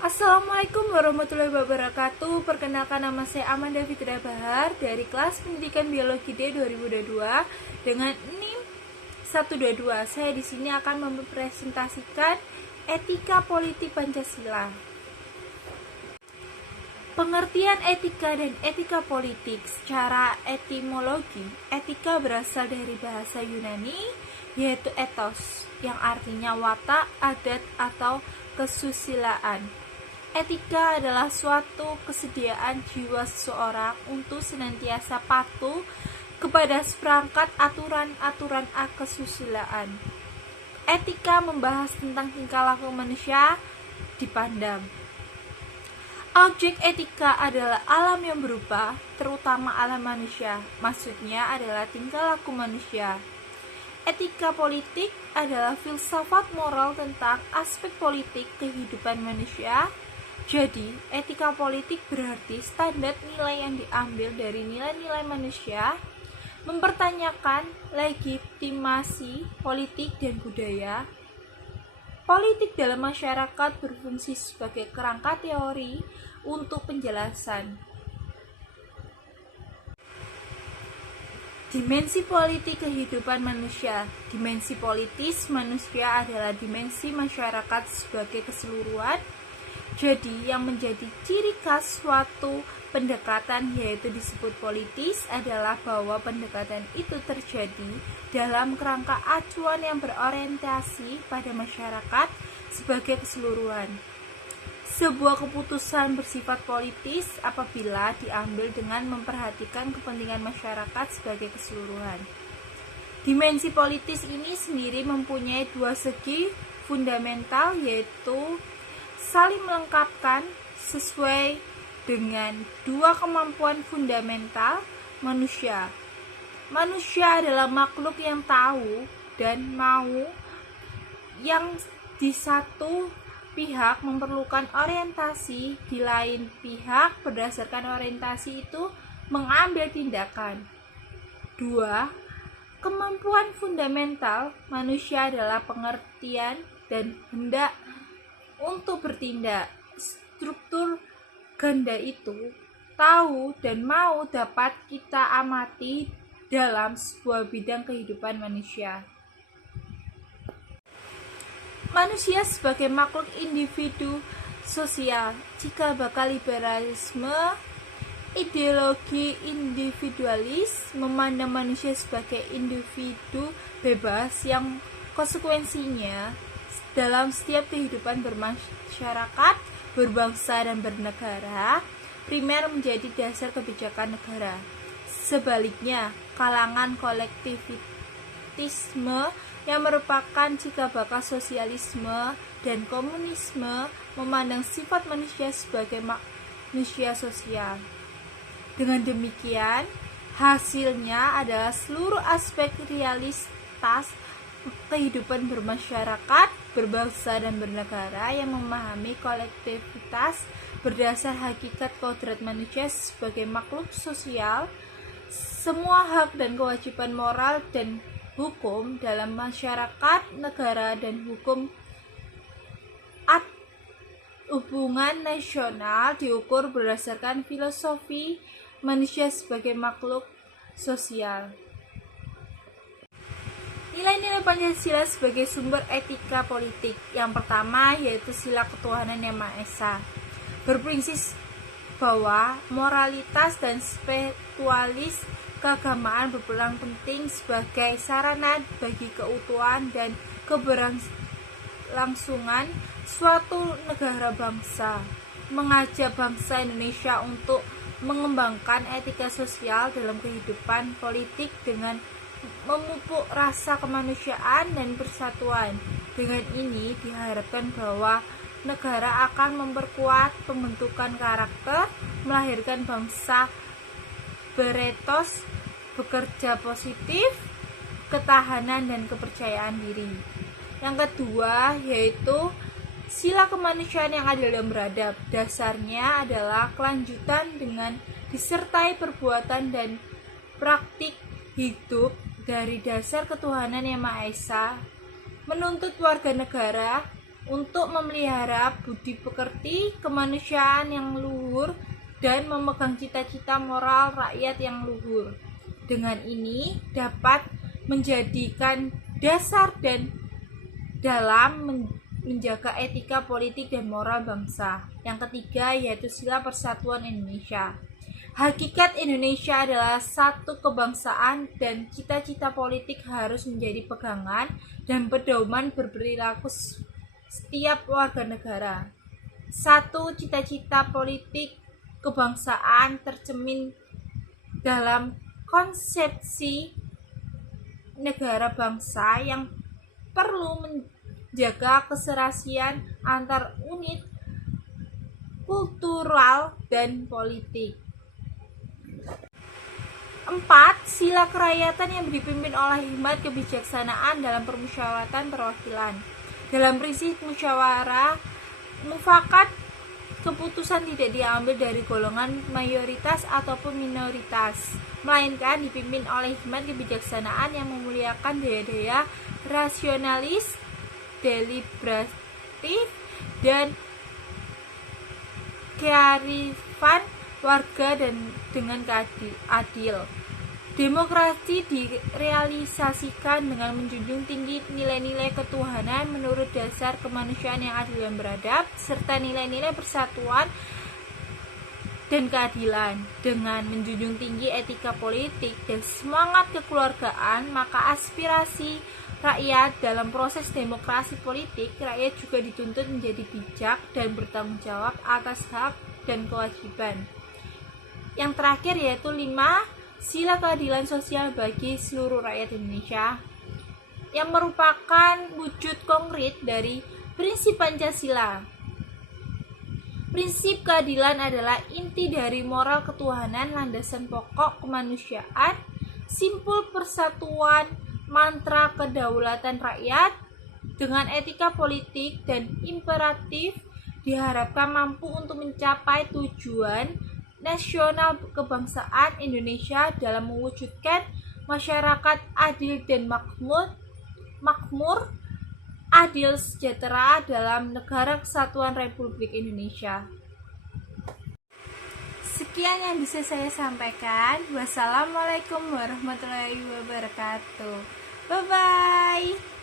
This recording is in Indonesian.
Assalamualaikum warahmatullahi wabarakatuh. Perkenalkan, nama saya Amanda Fitria Bahar dari kelas Pendidikan Biologi D 2022 dengan NIM 122. Saya di sini akan mempresentasikan etika politik Pancasila. Pengertian etika dan etika politik secara etimologi, etika berasal dari bahasa Yunani yaitu ethos, yang artinya watak, adat, atau kesusilaan. Etika adalah suatu kesediaan jiwa seseorang untuk senantiasa patuh kepada seperangkat aturan-aturan kesusilaan. Etika membahas tentang tingkah laku manusia dipandang. Objek etika adalah alam yang berubah, terutama alam manusia. Maksudnya adalah tingkah laku manusia. Etika politik adalah filsafat moral tentang aspek politik kehidupan manusia. Jadi, etika politik berarti standar nilai yang diambil dari nilai-nilai manusia, mempertanyakan legitimasi politik dan budaya. Politik dalam masyarakat berfungsi sebagai kerangka teori untuk penjelasan. Dimensi politik kehidupan manusia. Dimensi politis manusia adalah dimensi masyarakat sebagai keseluruhan. Jadi, yang menjadi ciri khas suatu pendekatan yaitu disebut politis adalah bahwa pendekatan itu terjadi dalam kerangka acuan yang berorientasi pada masyarakat sebagai keseluruhan. Sebuah keputusan bersifat politis apabila diambil dengan memperhatikan kepentingan masyarakat sebagai keseluruhan. Dimensi politis ini sendiri mempunyai dua segi fundamental, yaitu saling melengkapkan sesuai dengan dua kemampuan fundamental manusia. Manusia adalah makhluk yang tahu dan mau, yang di satu pihak memerlukan orientasi, di lain pihak berdasarkan orientasi itu mengambil tindakan. Dua, kemampuan fundamental manusia adalah pengertian dan hendak untuk bertindak. Struktur ganda itu, tahu dan mau, dapat kita amati dalam sebuah bidang kehidupan manusia. Manusia sebagai makhluk individu sosial. Jika bakal liberalisme, ideologi individualis memandang manusia sebagai individu bebas yang konsekuensinya dalam setiap kehidupan bermasyarakat, berbangsa, dan bernegara primer menjadi dasar kebijakan negara. Sebaliknya, kalangan kolektivitisme yang merupakan cikal bakal sosialisme dan komunisme memandang sifat manusia sebagai manusia sosial. Dengan demikian, hasilnya adalah seluruh aspek realitas kehidupan bermasyarakat, berbangsa, dan bernegara yang memahami kolektivitas berdasar hakikat kodrat manusia sebagai makhluk sosial. Semua hak dan kewajiban moral dan hukum dalam masyarakat, negara, dan hukum hubungan nasional diukur berdasarkan filosofi manusia sebagai makhluk sosial. Nilai-nilai Pancasila sebagai sumber etika politik. Yang pertama yaitu sila ketuhanan yang Maha Esa. Berprinsip bahwa moralitas dan spiritualis keagamaan berperan penting sebagai sarana bagi keutuhan dan keberlangsungan suatu negara bangsa. Mengajak bangsa Indonesia untuk mengembangkan etika sosial dalam kehidupan politik dengan memupuk rasa kemanusiaan dan persatuan. Dengan ini diharapkan bahwa negara akan memperkuat pembentukan karakter, melahirkan bangsa beretos, bekerja positif, ketahanan, dan kepercayaan diri. Yang kedua yaitu sila kemanusiaan yang adil dan beradab. Dasarnya adalah kelanjutan dengan disertai perbuatan dan praktik hidup dari dasar ketuhanan yang Maha Esa, menuntut warga negara untuk memelihara budi pekerti kemanusiaan yang luhur dan memegang cita-cita moral rakyat yang luhur. Dengan ini dapat menjadikan dasar dan dalam menjaga etika politik dan moral bangsa. Yang ketiga yaitu sila persatuan Indonesia. Hakikat Indonesia adalah satu kebangsaan dan cita-cita politik harus menjadi pegangan dan pedoman berperilaku setiap warga negara. Satu, cita-cita politik kebangsaan tercermin dalam konsepsi negara bangsa yang perlu menjaga keserasian antar unit kultural dan politik. 4. Sila kerakyatan yang dipimpin oleh hikmat kebijaksanaan dalam permusyawaratan perwakilan. Dalam prinsip musyawarah mufakat, keputusan tidak diambil dari golongan mayoritas ataupun minoritas, melainkan dipimpin oleh hikmat kebijaksanaan yang memuliakan daya-daya rasionalis, deliberatif, dan kearifan warga dan dengan adil. Demokrasi direalisasikan dengan menjunjung tinggi nilai-nilai ketuhanan menurut dasar kemanusiaan yang adil dan beradab, serta nilai-nilai persatuan dan keadilan. Dengan menjunjung tinggi etika politik dan semangat kekeluargaan, maka aspirasi rakyat dalam proses demokrasi politik, rakyat juga dituntut menjadi bijak dan bertanggung jawab atas hak dan kewajiban. Yang terakhir yaitu 5. Sila keadilan sosial bagi seluruh rakyat Indonesia, yang merupakan wujud konkret dari prinsip Pancasila. Prinsip keadilan adalah inti dari moral ketuhanan, landasan pokok kemanusiaan, simpul persatuan, mantra kedaulatan rakyat. Dengan etika politik dan imperatif diharapkan mampu untuk mencapai tujuan nasional kebangsaan Indonesia dalam mewujudkan masyarakat adil dan makmur, adil sejahtera dalam negara kesatuan Republik Indonesia. Sekian yang bisa saya sampaikan. Wassalamualaikum warahmatullahi wabarakatuh. Bye bye.